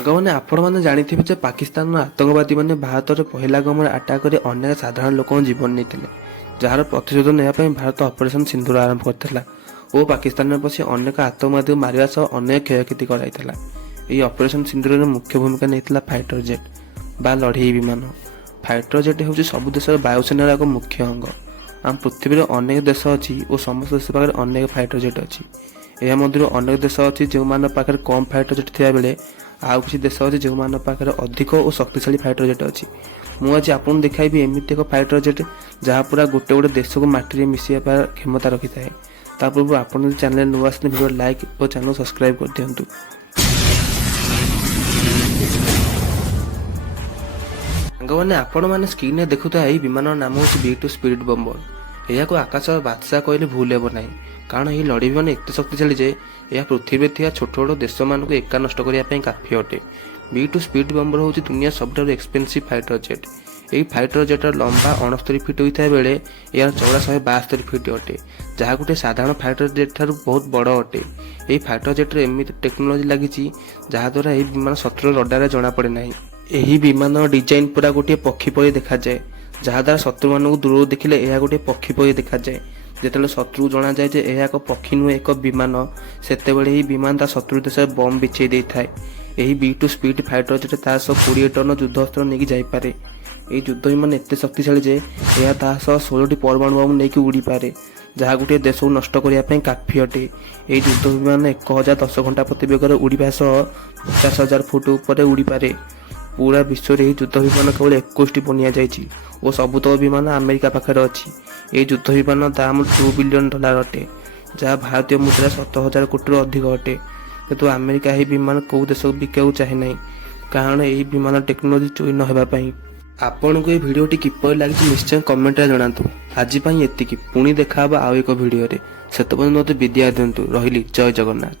ସାଙ୍ଗମାନେ ଆପଣମାନେ ଜାଣିଥିବେ ଯେ ପାକିସ୍ତାନର ଆତଙ୍କବାଦୀମାନେ ଭାରତରେ ପହିଲା ଗମନ ଆଟାକ୍ କରି ଅନେକ ସାଧାରଣ ଲୋକଙ୍କ ଜୀବନ ନେଇଥିଲେ, ଯାହାର ପ୍ରତିଶୋଧ ନେବା ପାଇଁ ଭାରତ ଅପରେସନ୍ ସିନ୍ଦୁର ଆରମ୍ଭ କରିଥିଲା ଓ ପାକିସ୍ତାନରେ ପଶି ଅନେକ ଆତଙ୍କବାଦୀକୁ ମାରିବା ସହ ଅନେକ କ୍ଷୟକ୍ଷତି କରାଇଥିଲା। ଏହି ଅପରେସନ୍ ସିନ୍ଦୁରରେ ମୁଖ୍ୟ ଭୂମିକା ନେଇଥିଲା ଫାଇଟର ଜେଟ୍ ବା ଲଢ଼େଇ ବିମାନ। ଫାଇଟର ଜେଟ୍ ହେଉଛି ସବୁ ଦେଶର ବାୟୁସେନାର ଏକ ମୁଖ୍ୟ ଅଙ୍ଗ। ଆମ ପୃଥିବୀରେ ଅନେକ ଦେଶ ଅଛି ଓ ସମସ୍ତ ଦେଶ ପାଖରେ ଅନେକ ଫାଇଟର ଜେଟ୍ ଅଛି। ଏହା ମଧ୍ୟରୁ ଅନେକ ଦେଶ ଅଛି ଯେଉଁମାନଙ୍କ ପାଖରେ କମ୍ ଫାଇଟର ଜେଟ୍ ଥିବାବେଳେ ଆଉ କିଛି ଦେଶ ଅଛି ଯେଉଁମାନଙ୍କ ପାଖରେ ଅଧିକ ଓ ଶକ୍ତିଶାଳୀ ଫାଇଟର ଜେଟ୍ ଅଛି। ମୁଁ ଆଜି ଆପଣଙ୍କୁ ଦେଖାଇବି ଏମିତି ଏକ ଫାଇଟର ଜେଟ୍ ଯାହା ପୁରା ଗୋଟେ ଗୋଟେ ଦେଶକୁ ମାଟିରେ ମିଶାଇବା କ୍ଷମତା ରଖିଥାଏ। ତା ପୂର୍ବରୁ ଆପଣ ଯଦି ଚ୍ୟାନେଲରେ ନୂଆ ଆସିଲେ ଭିଡ଼ିଓ ଲାଇକ୍ ଓ ଚ୍ୟାନେଲ ସବସ୍କ୍ରାଇବ୍ କରିଦିଅନ୍ତୁ। ସାଙ୍ଗମାନେ ଆପଣମାନେ ସ୍କ୍ରିନ୍ରେ ଦେଖୁଥିବା ଏହି ବିମାନର ନାମ ହେଉଛି B2 ସ୍ପିରିଟ୍ ବମ୍ବର। ଏହାକୁ ଆକାଶର ବାଦଶାହ କହିଲେ ଭୁଲ ହେବ ନାହିଁ, କାରଣ ଏହି ଲଢ଼େଇ ବିମାନ ଏତେ ଶକ୍ତିଶାଳୀ ଯେ ଏହା ପୃଥିବୀରେ ଥିବା ଛୋଟ ଛୋଟ ଦେଶମାନଙ୍କୁ ଏକା ନଷ୍ଟ କରିବା ପାଇଁ କାଫି ଅଟେ। B2 ସ୍ପିରିଟ୍ ବମ୍ବର ହେଉଛି ଦୁନିଆ ସବୁଠାରୁ ଏକ୍ସପେନ୍ସିଭ୍ ଫାଇଟର ଜେଟ୍। ଏହି ଫାଇଟର ଜେଟ୍ର ଲମ୍ବା 69 ଫିଟ୍ ହୋଇଥିବା ବେଳେ ଏହାର ଚଉଡ଼ା 172 ଫିଟ୍ ଅଟେ, ଯାହା ଗୋଟିଏ ସାଧାରଣ ଫାଇଟର ଜେଟ୍ ଠାରୁ ବହୁତ ବଡ଼ ଅଟେ। ଏହି ଫାଇଟର ଜେଟ୍ରେ ଏମିତି ଟେକ୍ନୋଲୋଜି ଲାଗିଛି ଯାହାଦ୍ୱାରା ଏହି ବିମାନ ଶତ୍ରୁର ରଡ଼ାରରେ ଜଣାପଡ଼େ ନାହିଁ। ଏହି ବିମାନର ଡିଜାଇନ୍ ପୁରା ଗୋଟିଏ ପକ୍ଷୀ ପରି ଦେଖାଯାଏ, ଯାହାଦ୍ୱାରା ଶତ୍ରୁମାନଙ୍କୁ ଦୂରରୁ ଦେଖିଲେ ଏହା ଗୋଟିଏ ପକ୍ଷୀ ପରି ଦେଖାଯାଏ। ଯେତେବେଳେ ଶତ୍ରୁକୁ ଜଣାଯାଏ ଯେ ଏହା ଏକ ପକ୍ଷୀ ନୁହେଁ ଏକ ବିମାନ, ସେତେବେଳେ ଏହି ବିମାନ ତା ଶତ୍ରୁ ଦେଶରେ ବମ୍ ବିଛେଇ ଦେଇଥାଏ। ଏହି B2 ସ୍ପିଡ୍ ଫାଇଟର ଜେଟ୍ ତା ସହ 20 ଟନ୍ ଯୁଦ୍ଧ ଅସ୍ତ୍ର ନେଇକି ଯାଇପାରେ। ଏହି ଯୁଦ୍ଧ ବିମାନ ଏତେ ଶକ୍ତିଶାଳୀ ଯେ ଏହା ତା ସହ 16ଟି ପରମାଣୁ ବମ୍ ନେଇକି ଉଡ଼ିପାରେ, ଯାହା ଗୋଟିଏ ଦେଶକୁ ନଷ୍ଟ କରିବା ପାଇଁ କାଫି ଅଟେ। ଏହି ଯୁଦ୍ଧ ବିମାନ 1010 ଘଣ୍ଟା ପ୍ରତି ବେଗରେ ଉଡ଼ିବା ସହ 50,000 ଫୁଟ ଉପରେ ଉଡ଼ିପାରେ। ପୁରା ବିଶ୍ୱରେ ଏହି ଯୁଦ୍ଧ ବିମାନ କେବଳ 21ଟି ବନିଆଯାଇଛି ଓ ସବୁତକ ବିମାନ ଆମେରିକା ପାଖରେ ଅଛି। ଏହି ଯୁଦ୍ଧ ବିମାନର ଦାମ $2 ବିଲିୟନ ଅଟେ, ଯାହା ଭାରତୀୟ ମୁଦ୍ରା 70,000 କୋଟିରୁ ଅଧିକ ଅଟେ। କିନ୍ତୁ ଆମେରିକା ଏହି ବିମାନ କେଉଁ ଦେଶକୁ ବିକିବାକୁ ଚାହେଁ ନାହିଁ, କାରଣ ଏହି ବିମାନ ଟେକ୍ନୋଲୋଜି ଚୋରି ନ ହେବା ପାଇଁ। ଆପଣଙ୍କୁ ଏହି ଭିଡ଼ିଓଟି କିପରି ଲାଗିଛି ନିଶ୍ଚୟ କମେଣ୍ଟରେ ଜଣାନ୍ତୁ। ଆଜି ପାଇଁ ଏତିକି, ପୁଣି ଦେଖାହେବା ଆଉ ଏକ ଭିଡ଼ିଓରେ। ସେତେପର୍ଯ୍ୟନ୍ତ ମୋତେ ବିଦାୟ ଦିଅନ୍ତୁ। ରହିଲି, ଜୟ ଜଗନ୍ନାଥ।